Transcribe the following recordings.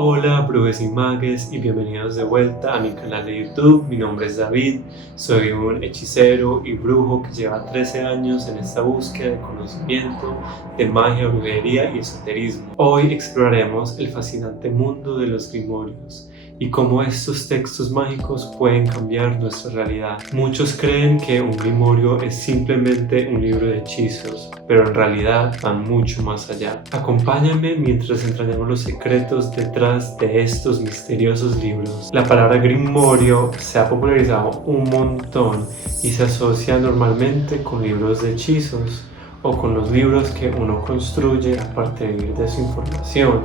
Hola brujes y magues y bienvenidos de vuelta a mi canal de YouTube. Mi nombre es David, soy un hechicero y brujo que lleva 13 años en esta búsqueda de conocimiento de magia, brujería y esoterismo. Hoy exploraremos el fascinante mundo de los grimorios y cómo estos textos mágicos pueden cambiar nuestra realidad. Muchos creen que un grimorio es simplemente un libro de hechizos, pero en realidad van mucho más allá. Acompáñame mientras entrañamos los secretos detrás de estos misteriosos libros. La palabra grimorio se ha popularizado un montón y se asocia normalmente con libros de hechizos o con los libros que uno construye a partir de su información.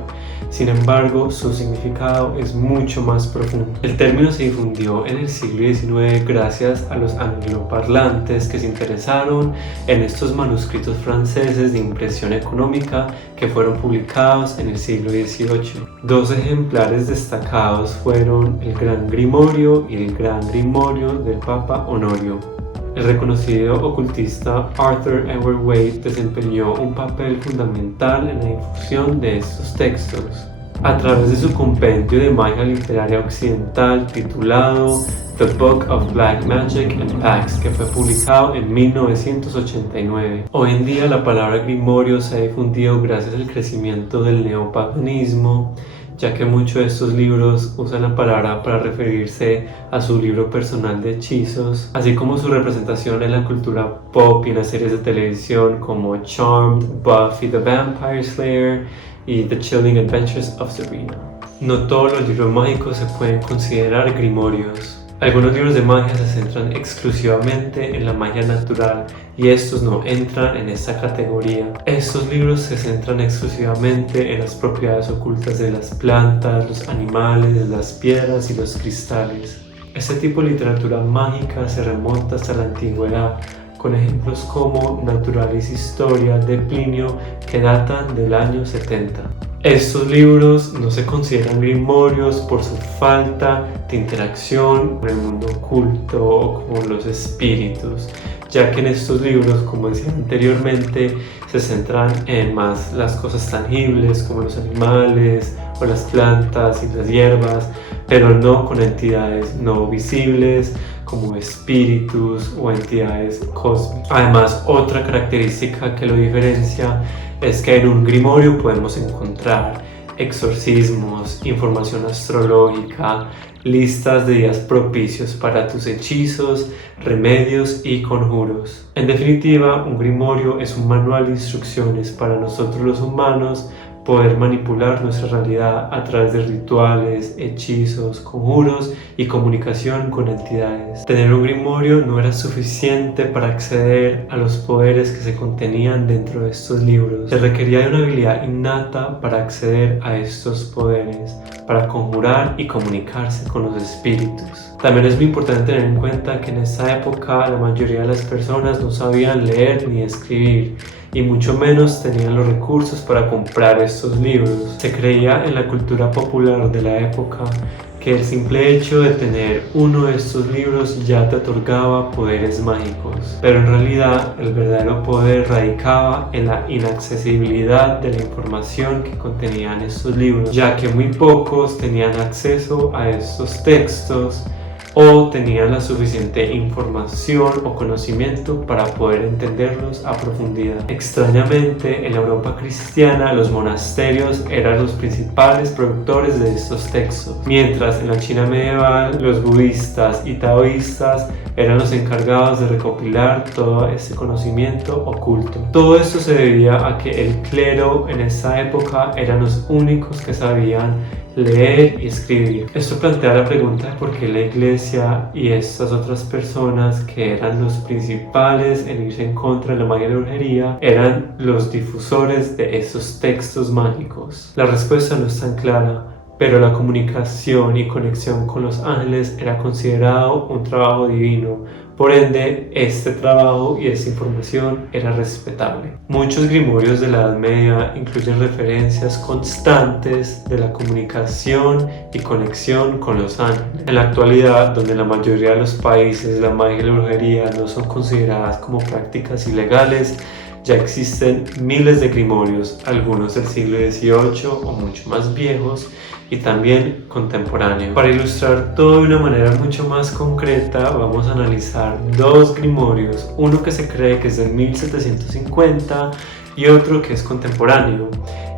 Sin embargo, su significado es mucho más profundo. El término se difundió en el siglo XIX gracias a los angloparlantes que se interesaron en estos manuscritos franceses de impresión económica que fueron publicados en el siglo XVIII. Dos ejemplares destacados fueron el Gran Grimorio y el Gran Grimorio del Papa Honorio. El reconocido ocultista Arthur Edward Waite desempeñó un papel fundamental en la difusión de estos textos. A través de su compendio de magia literaria occidental titulado The Book of Black Magic and Pacts, que fue publicado en 1989. Hoy en día la palabra grimorio se ha difundido gracias al crecimiento del neopaganismo, ya que muchos de estos libros usan la palabra para referirse a su libro personal de hechizos, así como su representación en la cultura pop y en las series de televisión como Charmed, Buffy the Vampire Slayer y The Chilling Adventures of Sabrina. No todos los libros mágicos se pueden considerar grimorios. Algunos libros de magia se centran exclusivamente en la magia natural y estos no entran en esta categoría. Estos libros se centran exclusivamente en las propiedades ocultas de las plantas, los animales, las piedras y los cristales. Este tipo de literatura mágica se remonta hasta la antigüedad, con ejemplos como Naturalis Historia de Plinio que datan del año 70. Estos libros no se consideran grimorios por su falta de interacción con el mundo oculto o con los espíritus, ya que en estos libros, como decía anteriormente, se centran en más las cosas tangibles como los animales o las plantas y las hierbas, pero no con entidades no visibles como espíritus o entidades cósmicas. Además, otra característica que lo diferencia es que en un grimorio podemos encontrar exorcismos, información astrológica, listas de días propicios para tus hechizos, remedios y conjuros. En definitiva, un grimorio es un manual de instrucciones para nosotros los humanos poder manipular nuestra realidad a través de rituales, hechizos, conjuros y comunicación con entidades. Tener un grimorio no era suficiente para acceder a los poderes que se contenían dentro de estos libros. Se requería de una habilidad innata para acceder a estos poderes, para conjurar y comunicarse con los espíritus. También es muy importante tener en cuenta que en esta época la mayoría de las personas no sabían leer ni escribir y mucho menos tenían los recursos para comprar estos libros. Se creía en la cultura popular de la época que el simple hecho de tener uno de estos libros ya te otorgaba poderes mágicos, pero en realidad el verdadero poder radicaba en la inaccesibilidad de la información que contenían estos libros, ya que muy pocos tenían acceso a estos textos o tenían la suficiente información o conocimiento para poder entenderlos a profundidad. Extrañamente, en la Europa cristiana, los monasterios eran los principales productores de estos textos, mientras en la China medieval, los budistas y taoístas eran los encargados de recopilar todo este conocimiento oculto. Todo esto se debía a que el clero en esa época eran los únicos que sabían leer y escribir. Esto plantea la pregunta de por qué la iglesia y estas otras personas que eran los principales en irse en contra de la magia y la brujería eran los difusores de esos textos mágicos. La respuesta no es tan clara, pero la comunicación y conexión con los ángeles era considerado un trabajo divino. Por ende, este trabajo y esta información era respetable. Muchos grimorios de la Edad Media incluyen referencias constantes de la comunicación y conexión con los ángeles. En la actualidad, donde la mayoría de los países la magia y la brujería no son consideradas como prácticas ilegales, ya existen miles de grimorios, algunos del siglo XVIII o mucho más viejos, y también contemporáneos. Para ilustrar todo de una manera mucho más concreta, vamos a analizar dos grimorios, uno que se cree que es de 1750 y otro que es contemporáneo,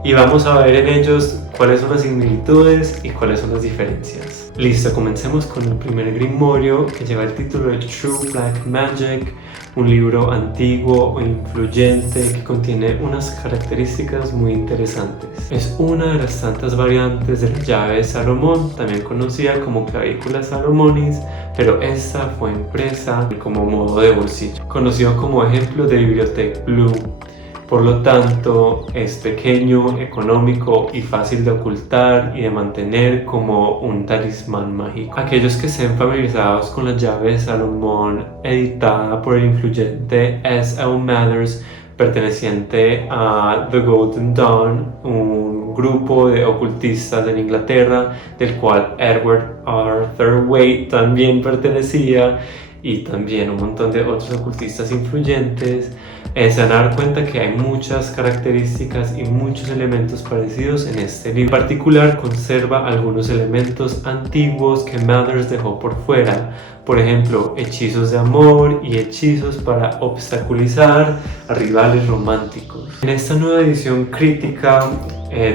y vamos a ver en ellos cuáles son las similitudes y cuáles son las diferencias. Listo, comencemos con el primer grimorio, que lleva el título de True Black Magic, un libro antiguo e influyente que contiene unas características muy interesantes. Es una de las tantas variantes de la llave de Salomón, también conocida como clavícula Salomonis, pero esta fue impresa como modo de bolsillo, conocido como ejemplo de Bibliothèque Blue. Por lo tanto, es pequeño, económico y fácil de ocultar y de mantener como un talismán mágico. Aquellos que estén familiarizados con la llave de Salomón, editada por el influyente S.L. Mathers, perteneciente a The Golden Dawn, un grupo de ocultistas en Inglaterra, del cual Edward Arthur Waite también pertenecía, y también un montón de otros ocultistas influyentes, se van a dar cuenta que hay muchas características y muchos elementos parecidos en este libro. En particular, conserva algunos elementos antiguos que Mathers dejó por fuera, por ejemplo, hechizos de amor y hechizos para obstaculizar a rivales románticos. En esta nueva edición crítica,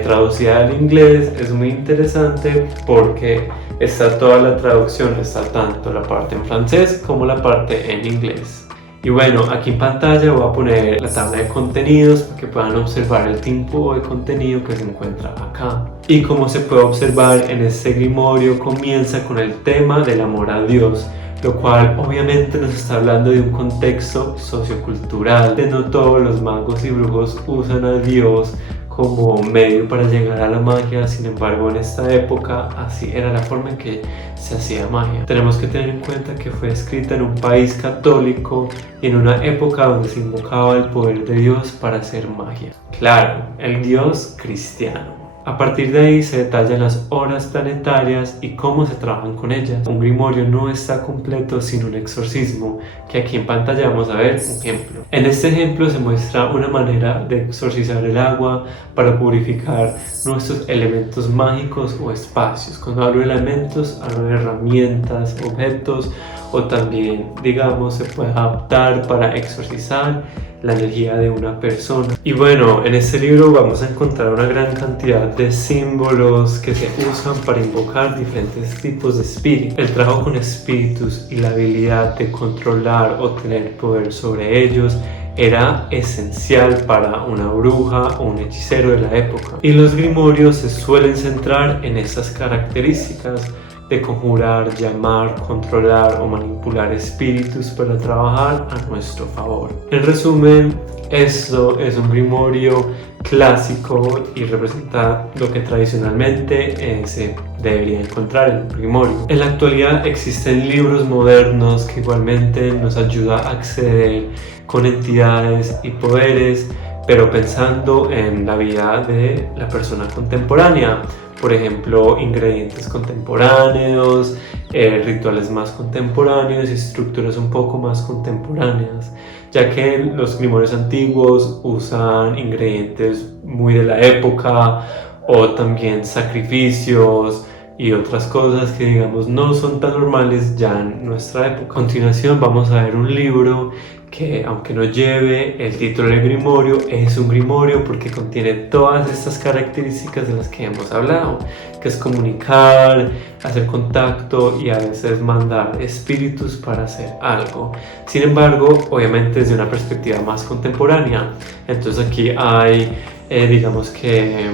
traducida al inglés, es muy interesante porque está toda la traducción, está tanto la parte en francés como la parte en inglés. Y bueno, aquí en pantalla voy a poner la tabla de contenidos para que puedan observar el tipo de contenido que se encuentra acá. Y como se puede observar, en este grimorio comienza con el tema del amor a Dios, lo cual obviamente nos está hablando de un contexto sociocultural, de no todos los magos y brujos usan a Dios como medio para llegar a la magia. Sin embargo, en esta época así era la forma en que se hacía magia. Tenemos que tener en cuenta que fue escrita en un país católico y en una época donde se invocaba el poder de Dios para hacer magia. Claro, el Dios cristiano. A partir de ahí se detallan las horas planetarias y cómo se trabajan con ellas. Un grimorio no está completo sin un exorcismo, que aquí en pantalla vamos a ver un ejemplo. En este ejemplo se muestra una manera de exorcizar el agua para purificar nuestros elementos mágicos o espacios. Cuando hablo de elementos, hablo de herramientas, objetos, o también, digamos, se puede adaptar para exorcizar la energía de una persona. Y bueno, en este libro vamos a encontrar una gran cantidad de símbolos que se usan para invocar diferentes tipos de espíritus. El trabajo con espíritus y la habilidad de controlar o tener poder sobre ellos era esencial para una bruja o un hechicero de la época. Y los grimorios se suelen centrar en estas características de conjurar, llamar, controlar o manipular espíritus para trabajar a nuestro favor. En resumen, esto es un grimorio clásico y representa lo que tradicionalmente se debería encontrar en un grimorio. En la actualidad existen libros modernos que igualmente nos ayudan a acceder con entidades y poderes, pero pensando en la vida de la persona contemporánea. Por ejemplo, ingredientes contemporáneos, rituales más contemporáneos y estructuras un poco más contemporáneas, ya que los grimorios antiguos usan ingredientes muy de la época, o también sacrificios y otras cosas que, digamos, no son tan normales ya en nuestra época. A continuación vamos a ver un libro que, aunque no lleve el título del grimorio, es un grimorio porque contiene todas estas características de las que hemos hablado, que es comunicar, hacer contacto y a veces mandar espíritus para hacer algo. Sin embargo, obviamente desde una perspectiva más contemporánea. Entonces aquí hay, digamos que,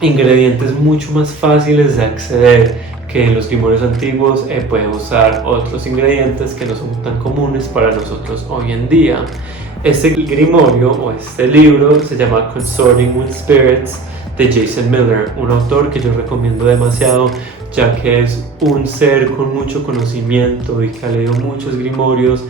ingredientes mucho más fáciles de acceder, que en los grimorios antiguos pueden usar otros ingredientes que no son tan comunes para nosotros hoy en día. Este grimorio o este libro se llama Consorting with Spirits, de Jason Miller, un autor que yo recomiendo demasiado, ya que es un ser con mucho conocimiento y que ha leído muchos grimorios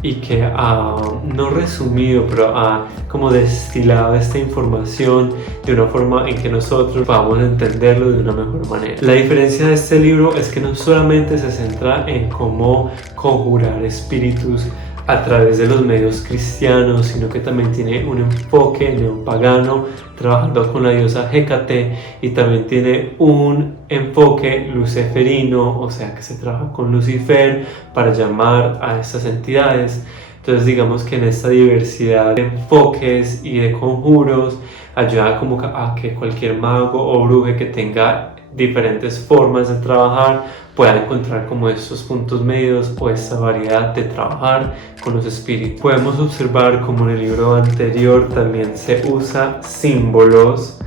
y que ha, no resumido, pero ha como destilado esta información de una forma en que nosotros podamos entenderlo de una mejor manera. La diferencia de este libro es que no solamente se centra en cómo conjurar espíritus a través de los medios cristianos, sino que también tiene un enfoque neopagano, trabajando con la diosa Hécate, y también tiene un enfoque luciferino, o sea que se trabaja con Lucifer para llamar a estas entidades. Entonces digamos que en esta diversidad de enfoques y de conjuros ayuda como a que cualquier mago o brujo que tenga diferentes formas de trabajar pueda encontrar como estos puntos medios o esta variedad de trabajar con los espíritus. Podemos observar como en el libro anterior también se usa símbolos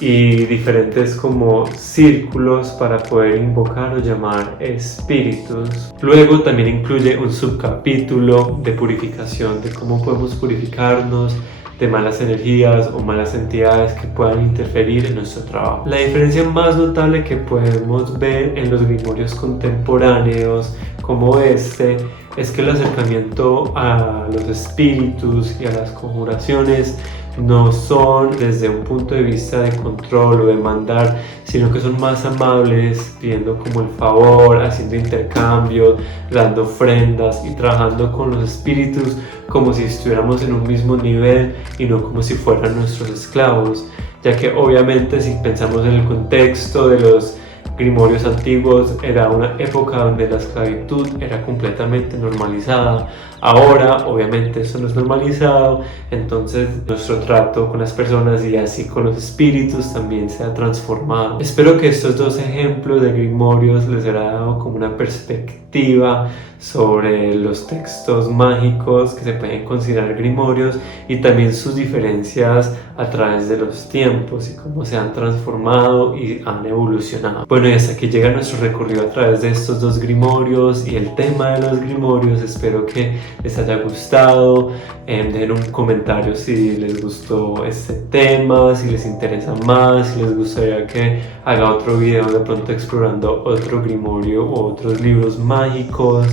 y diferentes como círculos para poder invocar o llamar espíritus. Luego también incluye un subcapítulo de purificación, de cómo podemos purificarnos de malas energías o malas entidades que puedan interferir en nuestro trabajo. La diferencia más notable que podemos ver en los grimorios contemporáneos como este es que el acercamiento a los espíritus y a las conjuraciones no son desde un punto de vista de control o de mandar, sino que son más amables, pidiendo como el favor, haciendo intercambios, dando ofrendas y trabajando con los espíritus como si estuviéramos en un mismo nivel y no como si fueran nuestros esclavos, ya que obviamente si pensamos en el contexto de los grimorios antiguos era una época donde la esclavitud era completamente normalizada. Ahora obviamente eso no es normalizado, entonces nuestro trato con las personas y así con los espíritus también se ha transformado. Espero que estos dos ejemplos de grimorios les haya dado como una perspectiva sobre los textos mágicos que se pueden considerar grimorios y también sus diferencias a través de los tiempos y cómo se han transformado y han evolucionado. Bueno, y hasta aquí llega nuestro recorrido a través de estos dos grimorios y el tema de los grimorios. Espero que les haya gustado. Dejen un comentario si les gustó este tema, si les interesa más, si les gustaría que haga otro video de pronto explorando otro grimorio o otros libros mágicos.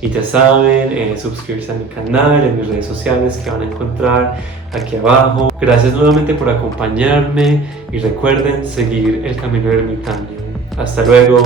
Y ya saben, suscribirse a mi canal, en mis redes sociales que van a encontrar aquí abajo. Gracias nuevamente por acompañarme y recuerden seguir el camino ermitaño. Hasta luego.